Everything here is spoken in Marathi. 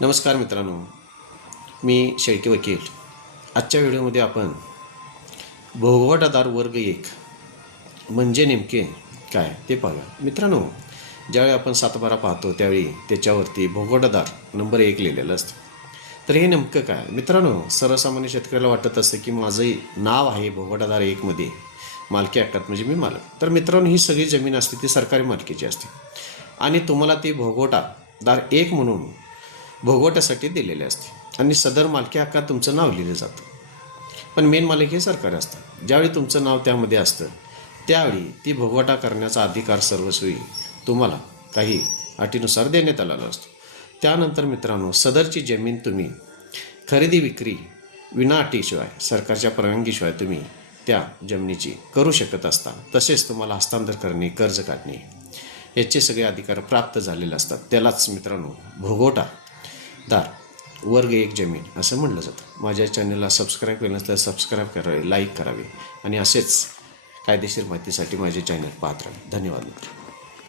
नमस्कार मित्रांनो, मी शेळके वकील. आजच्या व्हिडिओमध्ये आपण भोगवटादार वर्ग 1 म्हणजे नेमके काय ते पाहूया. मित्रांनो, ज्यावेळी आपण 7/12 पाहतो त्यावेळी त्याच्यावरती भोगवटादार नंबर 1 लिहिलेलं असतं. तर हे नेमकं काय? मित्रांनो, सर्वसामान्य शेतकऱ्याला वाटत असतं की माझं नाव आहे भोगवटादार 1 मध्ये, मालकी हक्कात म्हणजे मी मालक. तर मित्रांनो, ही सगळी जमीन असते ती सरकारी मालकीची असते आणि तुम्हाला ती भोगवटादार 1 म्हणून भोगवट्यासाठी दिलेले असते आणि सदर मालकी हक्कात तुमचं नाव लिहिलं जातं. पण मेन मालक हे सरकार असतं. ज्यावेळी तुमचं नाव त्यामध्ये असतं त्यावेळी ती भोगवटा करण्याचा अधिकार सर्वस्वी तुम्हाला काही अटीनुसार देण्यात आलेला असतो. त्यानंतर मित्रांनो, सदरची जमीन तुम्ही खरेदी विक्री विना अटीशिवाय, सरकारच्या परवानगीशिवाय तुम्ही त्या जमिनीची करू शकत असता. तसेच तुम्हाला हस्तांतर करणे, कर्ज काढणे याचे सगळे अधिकार प्राप्त झालेले असतात. त्यालाच मित्रांनो भोगवटादार वर्ग 1 जमीन असं म्हणलं जातं. माझ्या चॅनलला सबस्क्राईब केलं नसलं तर सबस्क्राईब करावे, लाईक करावे आणि असेच कायदेशीर माहितीसाठी माझे चॅनल पाहत राहा. धन्यवाद मित्र.